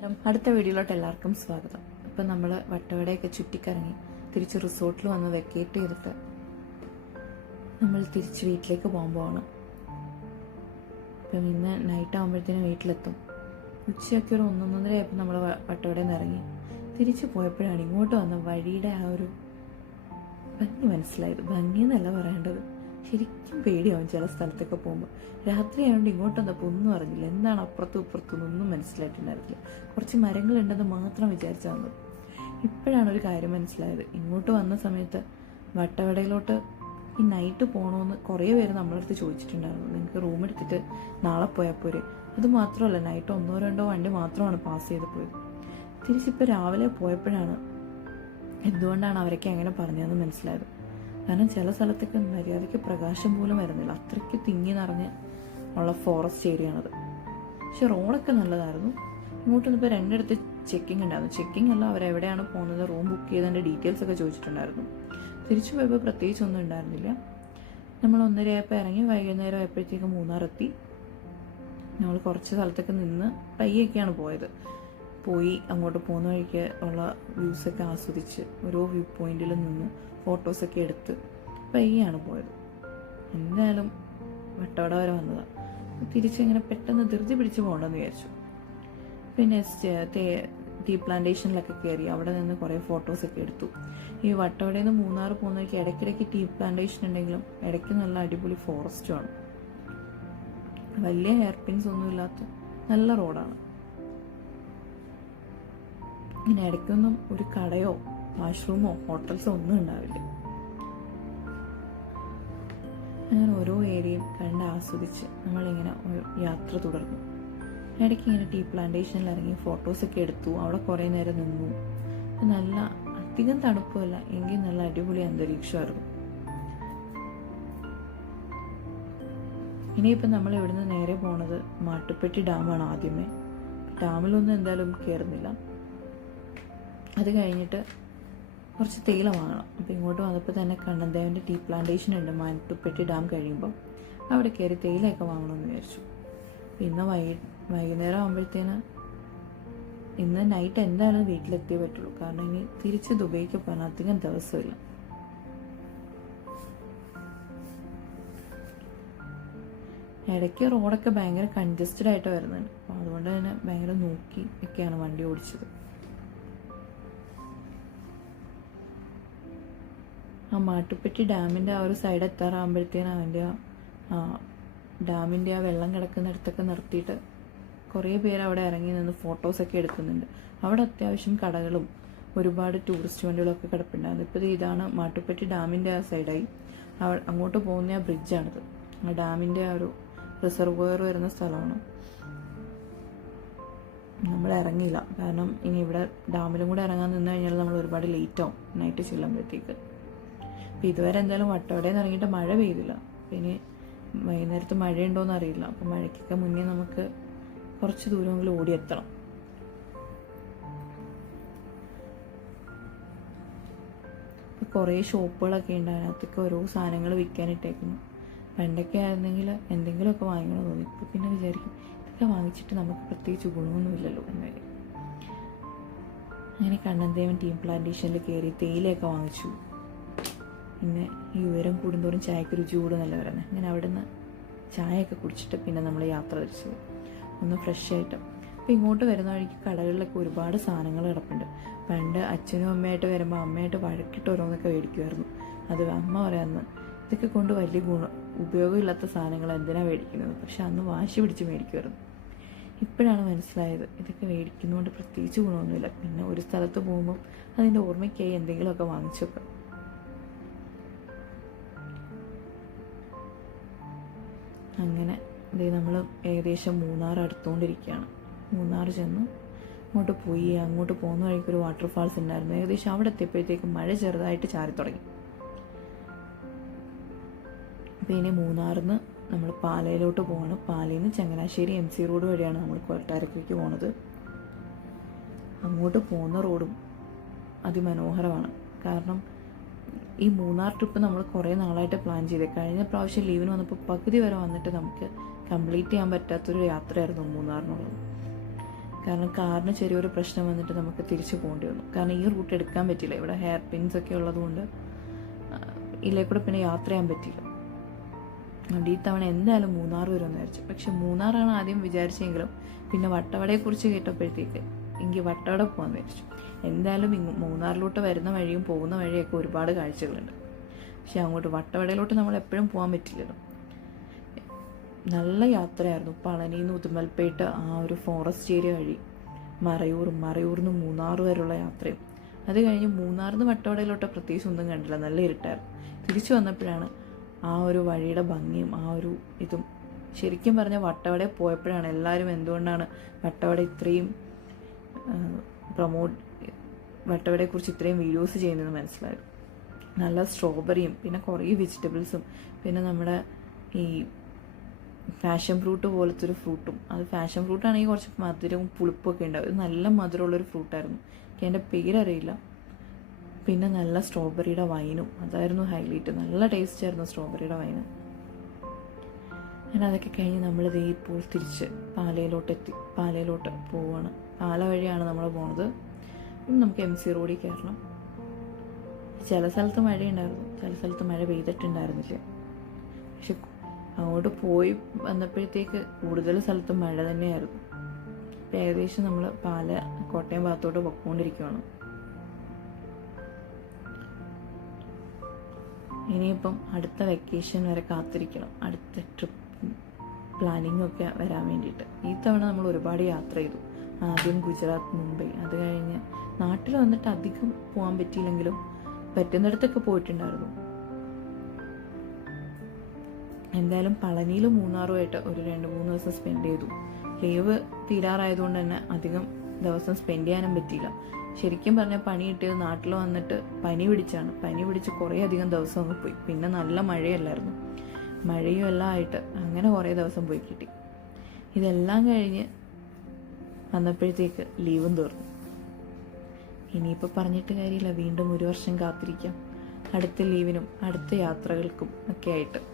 അടുത്ത വീഡിയോയിലോട്ട് എല്ലാവർക്കും സ്വാഗതം. ഇപ്പം നമ്മൾ വട്ടവടയൊക്കെ ചുറ്റിക്കറങ്ങി തിരിച്ച് റിസോർട്ടിൽ വന്ന് വെക്കേറ്റ് ചെയ്തിട്ട് നമ്മൾ തിരിച്ച് വീട്ടിലേക്ക് പോകാൻ പോവാണ് ഇപ്പം ഇന്ന് നൈറ്റ് ആകുമ്പോഴത്തേനും വീട്ടിലെത്തും. ഉച്ചയൊക്കെ ഒരു ഒന്നൊന്നര ആയപ്പോൾ നമ്മൾ വട്ടവടയിൽ നിന്ന് ഇറങ്ങി. തിരിച്ച് പോയപ്പോഴാണ് ഇങ്ങോട്ട് വന്ന വഴിയുടെ ആ ഒരു ഭംഗി മനസ്സിലായത്. ഭംഗി എന്നല്ല പറയേണ്ടത്. ശരിക്കും പേടിയാവും ചില സ്ഥലത്തൊക്കെ പോകുമ്പോൾ രാത്രി ആയതുകൊണ്ട് ഇങ്ങോട്ട് വന്നപ്പോൾ ഒന്നും അറിഞ്ഞില്ല. എന്താണ് അപ്പുറത്തും ഇപ്പുറത്തും ഒന്നും മനസ്സിലായിട്ടുണ്ടായിരുന്നില്ല. കുറച്ച് മരങ്ങളുണ്ടെന്ന് മാത്രം വിചാരിച്ചാൽ വന്നത് ഇപ്പോഴാണ് ഒരു കാര്യം മനസ്സിലായത്. ഇങ്ങോട്ട് വന്ന സമയത്ത് വട്ടവടയിലോട്ട് ഈ നൈറ്റ് പോകണമെന്ന് കുറേ പേര് നമ്മളടുത്ത് ചോദിച്ചിട്ടുണ്ടായിരുന്നു. നിങ്ങൾക്ക് റൂം എടുത്തിട്ട് നാളെ പോയാൽ പോരെ? അത് മാത്രമല്ല നൈറ്റ് ഒന്നോ രണ്ടോ വണ്ടി മാത്രമാണ് പാസ് ചെയ്ത് പോയത്. തിരിച്ചിപ്പോൾ രാവിലെ പോയപ്പോഴാണ് എന്തുകൊണ്ടാണ് അവരൊക്കെ അങ്ങനെ പറഞ്ഞതെന്ന് മനസ്സിലായത്? കാരണം ചില സ്ഥലത്തൊക്കെ മര്യാദയ്ക്ക് പ്രകാശം പോലും വരുന്നില്ല. അത്രയ്ക്ക് തിങ്ങി നിറഞ്ഞ് ഉള്ള ഫോറസ്റ്റ് ഏരിയ ആണത്. പക്ഷെ റോഡൊക്കെ നല്ലതായിരുന്നു. ഇങ്ങോട്ട് ഇപ്പോൾ രണ്ടിടത്ത് ചെക്കിംഗ് ഉണ്ടായിരുന്നു. ചെക്കിംഗ് അല്ല അവരെവിടെയാണ് പോകുന്നത്? റൂം ബുക്ക് ചെയ്തതിന്റെ ഡീറ്റെയിൽസ് ഒക്കെ ചോദിച്ചിട്ടുണ്ടായിരുന്നു. തിരിച്ചു പോയപ്പോൾ പ്രത്യേകിച്ച് ഒന്നും ഉണ്ടായിരുന്നില്ല. നമ്മൾ ഒന്നരയായപ്പോൾ ഇറങ്ങി വൈകുന്നേരം ആയപ്പോഴത്തേക്ക് മൂന്നാർ എത്തി ഞങ്ങൾ കുറച്ച് സ്ഥലത്തൊക്കെ നിന്ന് പയ്യൊക്കെയാണ് പോയത്. പോയി അങ്ങോട്ട് പോകുന്ന വഴിക്ക് ഉള്ള വ്യൂസൊക്കെ ആസ്വദിച്ച് ഓരോ വ്യൂ പോയിന്റിൽ നിന്ന് ഫോട്ടോസൊക്കെ എടുത്ത് പെയ്യാണ് പോയത്. എന്തായാലും വട്ടവട വരെ വന്നതാണ് തിരിച്ചിങ്ങനെ പെട്ടെന്ന് ധൃതി പിടിച്ച് പോകണമെന്ന് വിചാരിച്ചു. പിന്നെ ടീ പ്ലാന്റേഷനിലൊക്കെ കയറി അവിടെ നിന്ന് കുറേ ഫോട്ടോസൊക്കെ എടുത്തു. ഈ വട്ടവടയിൽ നിന്ന് മൂന്നാർ പോകുന്നവർക്ക് ഇടയ്ക്കിടയ്ക്ക് ടീ പ്ലാന്റേഷൻ ഉണ്ടെങ്കിലും ഇടയ്ക്ക് നല്ല അടിപൊളി ഫോറസ്റ്റുമാണ് വലിയ ഹെയർ പിൻസ് ഒന്നും ഇല്ലാത്ത നല്ല റോഡാണ് ഇടയ്ക്കൊന്നും ഒരു കടയോ വാഷ്റൂമോ ഹോട്ടൽസോ ഒന്നും ഉണ്ടാവില്ല. അങ്ങനെ ഓരോ ഏരിയയും കണ്ട് ആസ്വദിച്ച് നമ്മളിങ്ങനെ യാത്ര തുടർന്നു. ഇടയ്ക്ക് ഇങ്ങനെ ടീ പ്ലാന്റേഷനിൽ ഇറങ്ങി ഫോട്ടോസൊക്കെ എടുത്തു അവിടെ കുറേ നേരം നിന്നു. നല്ല അധികം തണുപ്പല്ല എങ്കിൽ നല്ല അടിപൊളി അന്തരീക്ഷമായിരുന്നു. ഇനിയിപ്പം നമ്മൾ ഇവിടുന്ന് നേരെ പോണത് മാട്ടുപ്പെട്ടി ഡാമാണ് ആദ്യമേ. ഡാമിലൊന്നും എന്തായാലും കയറുന്നില്ല അത് കഴിഞ്ഞിട്ട് കുറച്ച് തേയില വാങ്ങണം. അപ്പോൾ ഇങ്ങോട്ട് വന്നപ്പോൾ തന്നെ കണ്ണന്തേവന്റെ ടീ പ്ലാന്റേഷൻ ഉണ്ട്. മാനത്തുപ്പെട്ടി ഡാം കഴിയുമ്പോൾ അവിടെ കയറി തേയിലയൊക്കെ വാങ്ങണമെന്ന് വിചാരിച്ചു. പിന്നെ വൈ വൈകുന്നേരം ആകുമ്പോഴത്തേന് ഇന്ന് നൈറ്റ് എന്തായാലും വീട്ടിലെത്തിയേ പറ്റുള്ളൂ. കാരണം ഇനി തിരിച്ച് ദുബൈക്ക് പോകാൻ അധികം ദിവസമില്ല. ഇടയ്ക്ക് റോഡൊക്കെ ഭയങ്കര കൺജസ്റ്റഡ് ആയിട്ട് വരുന്നുണ്ട്. അപ്പോൾ അതുകൊണ്ട് തന്നെ ഭയങ്കര നോക്കി ഒക്കെയാണ് വണ്ടി ഓടിച്ചത്. ആ മാട്ടുപ്പെട്ടി ഡാമിന്റെ ആ ഒരു സൈഡ് എത്താറാകുമ്പോഴത്തേനും അവന്റെ ആ ഡാമിന്റെ ആ വെള്ളം കിടക്കുന്നിടത്തൊക്കെ നിർത്തിയിട്ട് കുറേ പേര് അവിടെ ഇറങ്ങി നിന്ന് ഫോട്ടോസൊക്കെ എടുക്കുന്നുണ്ട്. അവിടെ അത്യാവശ്യം കടകളും ഒരുപാട് ടൂറിസ്റ്റ് വണ്ടികളൊക്കെ കിടപ്പുണ്ടായിരുന്നു. ഇപ്പോൾ ഇതാണ് മാട്ടുപ്പെട്ടി ഡാമിന്റെ ആ സൈഡായി അങ്ങോട്ട് പോകുന്ന ആ ബ്രിഡ്ജാണിത് ആ ഡാമിന്റെ ആ ഒരു റിസർവോയർ വരുന്ന സ്ഥലമാണ്. നമ്മൾ ഇറങ്ങിയില്ല. കാരണം ഇനി ഇവിടെ ഡാമിലും കൂടെ ഇറങ്ങാൻ നിന്ന് കഴിഞ്ഞാൽ നമ്മൾ ഒരുപാട് ലേറ്റ് ആവും. നൈറ്റ് ചെല്ലുമ്പോഴത്തേക്ക്. അപ്പം ഇതുവരെ എന്തായാലും വട്ടവടയിൽ നിന്ന് ഇറങ്ങിയിട്ട് മഴ പെയ്തില്ല. പിന്നെ വൈകുന്നേരത്ത് മഴയുണ്ടോയെന്ന് അറിയില്ല. അപ്പോൾ മഴയ്ക്കൊക്കെ മുന്നേ നമുക്ക് കുറച്ച് ദൂരമെങ്കിലും ഓടിയെത്തണം. കുറേ ഷോപ്പുകളൊക്കെ ഉണ്ട്. അതിനകത്തൊക്കെ ഓരോ സാധനങ്ങൾ വിൽക്കാനിട്ടേക്കുന്നു. പണ്ടൊക്കെ ആയിരുന്നെങ്കിൽ എന്തെങ്കിലുമൊക്കെ വാങ്ങിക്കണം തോന്നി. ഇപ്പം പിന്നെ വിചാരിക്കും ഇതൊക്കെ വാങ്ങിച്ചിട്ട് നമുക്ക് പ്രത്യേകിച്ച് ഗുണമൊന്നുമില്ലല്ലോ എന്ന് വരെ അങ്ങനെ കണ്ണന്തേവൻ ടീം പ്ലാന്റേഷനിൽ കയറി തേയിലയൊക്കെ വാങ്ങിച്ചു. പിന്നെ ഈ ഉയരം കൂടുന്തോറും ചായക്ക് രുചി നല്ല പറയുന്നത് അങ്ങനെ അവിടെ നിന്ന് ചായയൊക്കെ കുടിച്ചിട്ട് പിന്നെ നമ്മൾ യാത്ര തിരിച്ചത് ഒന്ന് ഫ്രഷ് ആയിട്ട്. അപ്പോൾ ഇങ്ങോട്ട് വരുന്ന വഴിക്ക് കടകളിലൊക്കെ ഒരുപാട് സാധനങ്ങൾ കിടപ്പുണ്ട്. പണ്ട് അച്ഛനും അമ്മയായിട്ട് വരുമ്പോൾ അമ്മയായിട്ട് വഴക്കിട്ട് ഓരോന്നൊക്കെ മേടിക്കുമായിരുന്നു അത് അമ്മ പറയാമെന്ന് ഇതൊക്കെ കൊണ്ട് വലിയ ഗുണം ഉപയോഗമില്ലാത്ത സാധനങ്ങൾ എന്തിനാണ് മേടിക്കുന്നത്? പക്ഷെ അന്ന് വാശി പിടിച്ച് മേടിക്കുമായിരുന്നു ഇപ്പോഴാണ് മനസ്സിലായത് ഇതൊക്കെ മേടിക്കുന്നതുകൊണ്ട് പ്രത്യേകിച്ച് ഗുണമൊന്നുമില്ല. പിന്നെ ഒരു സ്ഥലത്ത് പോകുമ്പോൾ അതിന്റെ ഓർമ്മയ്ക്കായി എന്തെങ്കിലുമൊക്കെ വാങ്ങിച്ചു വെക്കാം. അങ്ങനെ ദേ നമ്മൾ ഏകദേശം മൂന്നാർ അടുത്തുകൊണ്ടിരിക്കുകയാണ് മൂന്നാർ ചെന്ന്. അങ്ങോട്ട് പോയി. അങ്ങോട്ട് പോകുന്ന വഴിക്ക് ഒരു വാട്ടർഫാൾസ് ഉണ്ടായിരുന്നു. ഏകദേശം അവിടെ എത്തിയപ്പോഴത്തേക്കും മഴ ചെറുതായിട്ട് ചാരി തുടങ്ങി. അപ്പോൾ ഇനി മൂന്നാറിന്ന് നമ്മൾ പാലയിലോട്ട് പോവാണ്. പാലയിൽ നിന്ന് ചങ്ങനാശ്ശേരി എം സി റോഡ് വഴിയാണ് നമ്മൾ കൊട്ടാരക്കരയ്ക്ക് പോണത്. അങ്ങോട്ട് പോകുന്ന റോഡും അതിമനോഹരമാണ്. കാരണം ഈ മൂന്നാർ ട്രിപ്പ് നമ്മൾ കുറേ നാളായിട്ട് പ്ലാൻ ചെയ്തത് കഴിഞ്ഞ പ്രാവശ്യം ലീവിന് വന്നപ്പോൾ പകുതി വരെ വന്നിട്ട് നമുക്ക് കംപ്ലീറ്റ് ചെയ്യാൻ പറ്റാത്തൊരു യാത്രയായിരുന്നു മൂന്നാറിനുള്ളത്. കാരണം കാറിന് ചെറിയൊരു പ്രശ്നം വന്നിട്ട് നമുക്ക് തിരിച്ചു പോകേണ്ടി വന്നു. കാരണം ഈ റൂട്ട് എടുക്കാൻ പറ്റില്ല ഇവിടെ ഹെയർ പിൻസ് ഒക്കെ ഉള്ളതുകൊണ്ട് ഇല്ലേ കൂടെ പിന്നെ യാത്ര ചെയ്യാൻ പറ്റില്ല അതുകൊണ്ട് ഈ തവണ എന്തായാലും മൂന്നാർ വരുമെന്ന് വിചാരിച്ചു. പക്ഷെ മൂന്നാറാണ് ആദ്യം വിചാരിച്ചെങ്കിലും പിന്നെ വട്ടവടയെക്കുറിച്ച് കേട്ടപ്പോഴത്തേക്ക് എനിക്ക് വട്ടവട പോകാൻ വിചാരിച്ചു. എന്തായാലും ഇങ്ങ് മൂന്നാറിലോട്ട് വരുന്ന വഴിയും പോകുന്ന വഴിയൊക്കെ ഒരുപാട് കാഴ്ചകളുണ്ട്. പക്ഷെ അങ്ങോട്ട് വട്ടവടയിലോട്ട് നമ്മൾ എപ്പോഴും പോകാൻ പറ്റില്ലല്ലോ. നല്ല യാത്രയായിരുന്നു. പളനിന്ന് നിന്ന് ഉദുമൽപേട്ട ആ ഒരു ഫോറസ്റ്റ് ഏരിയ വഴി മറയൂർ മറയൂർന്ന് മൂന്നാർ വരെയുള്ള യാത്രയും. അത് കഴിഞ്ഞ് മൂന്നാറിൽ നിന്ന് വട്ടവടയിലോട്ട് പ്രത്യേകിച്ച് ഒന്നും കണ്ടില്ല. നല്ല ഇരുട്ടായിരുന്നു. തിരിച്ചു വന്നപ്പോഴാണ് ആ ഒരു വഴിയുടെ ഭംഗിയും ആ ഒരു ഇതും. ശരിക്കും പറഞ്ഞാൽ വട്ടവടയിൽ പോയപ്പോഴാണ് എല്ലാവരും എന്തുകൊണ്ടാണ് വട്ടവട ഇത്രയും പ്രൊമോട്ട് വട്ടവടയെക്കുറിച്ച് ഇത്രയും വീഡിയോസ് ചെയ്യുന്നത് മനസ്സിലായത് നല്ല സ്ട്രോബെറിയും പിന്നെ കുറേ വെജിറ്റബിൾസും പിന്നെ നമ്മുടെ ഈ ഫാഷൻ ഫ്രൂട്ട് പോലത്തെ ഒരു ഫ്രൂട്ടും അത് ഫാഷൻ ഫ്രൂട്ട് ആണെങ്കിൽ കുറച്ച് മധുരവും പുളിപ്പൊക്കെ ഉണ്ടാവും. നല്ല മധുരമുള്ളൊരു ഫ്രൂട്ടായിരുന്നു എനിക്ക് എന്റെ പേരറിയില്ല. പിന്നെ നല്ല സ്ട്രോബെറിയുടെ വൈനും അതായിരുന്നു ഹൈലൈറ്റ് നല്ല ടേസ്റ്റ് ആയിരുന്നു സ്ട്രോബെറിയുടെ വൈന് അങ്ങനെ അതൊക്കെ കഴിഞ്ഞ് നമ്മൾ ദേ ഇപ്പോൾ തിരിച്ച് പാലയിലോട്ട് എത്തി പാലയിലോട്ട് പോവാണ്. പാല വഴിയാണ് നമ്മൾ പോണത്. നമുക്ക് എം സി റോഡിൽ കയറണം ചില സ്ഥലത്ത് മഴയുണ്ടായിരുന്നു. ചില സ്ഥലത്ത് മഴ പെയ്തിട്ടുണ്ടായിരുന്നില്ല. പക്ഷെ അങ്ങോട്ട് പോയി വന്നപ്പോഴത്തേക്ക് കൂടുതൽ സ്ഥലത്ത് മഴ തന്നെയായിരുന്നു. ഇപ്പം ഏകദേശം നമ്മൾ പാല കോട്ടയം ഭാഗത്തോട്ട് പൊക്കോണ്ടിരിക്കുകയാണ് ഇനിയിപ്പം അടുത്ത വെക്കേഷൻ വരെ കാത്തിരിക്കണം. അടുത്ത ട്രിപ്പ് പ്ലാനിങ്ങൊക്കെ വരാൻ വേണ്ടിയിട്ട്. ഈ തവണ നമ്മൾ ഒരുപാട് യാത്ര ചെയ്തു. ആദ്യം ഗുജറാത്ത് മുംബൈ. അത് കഴിഞ്ഞ് നാട്ടിൽ വന്നിട്ട് അധികം പോകാൻ പറ്റിയില്ലെങ്കിലും പറ്റുന്നിടത്തൊക്കെ പോയിട്ടുണ്ടായിരുന്നു. എന്തായാലും പളനിയിൽ മൂന്നാറുമായിട്ട് ഒരു രണ്ട് മൂന്ന് ദിവസം സ്പെൻഡ് ചെയ്തു. ലീവ് തീരാറായതുകൊണ്ട് തന്നെ അധികം ദിവസം സ്പെൻഡ് ചെയ്യാനും പറ്റിയില്ല. ശരിക്കും പറഞ്ഞാൽ പണി കിട്ടിയത് നാട്ടിൽ വന്നിട്ട് പനി പിടിച്ചാണ്. പനി പിടിച്ച് കുറേ അധികം ദിവസം അങ്ങ് പോയി. പിന്നെ നല്ല മഴയല്ലായിരുന്നു. മഴയും എല്ലാം ആയിട്ട് അങ്ങനെ കുറേ ദിവസം പോയി കിട്ടി. ഇതെല്ലാം കഴിഞ്ഞ് വന്നപ്പോഴത്തേക്ക് ലീവും തീർന്നു. ഇനിയിപ്പോൾ പറഞ്ഞിട്ട് കാര്യമില്ല. വീണ്ടും ഒരു വർഷം കാത്തിരിക്കാം. അടുത്ത ലീവിനും അടുത്ത യാത്രകൾക്കും ഒക്കെ ആയിട്ട്.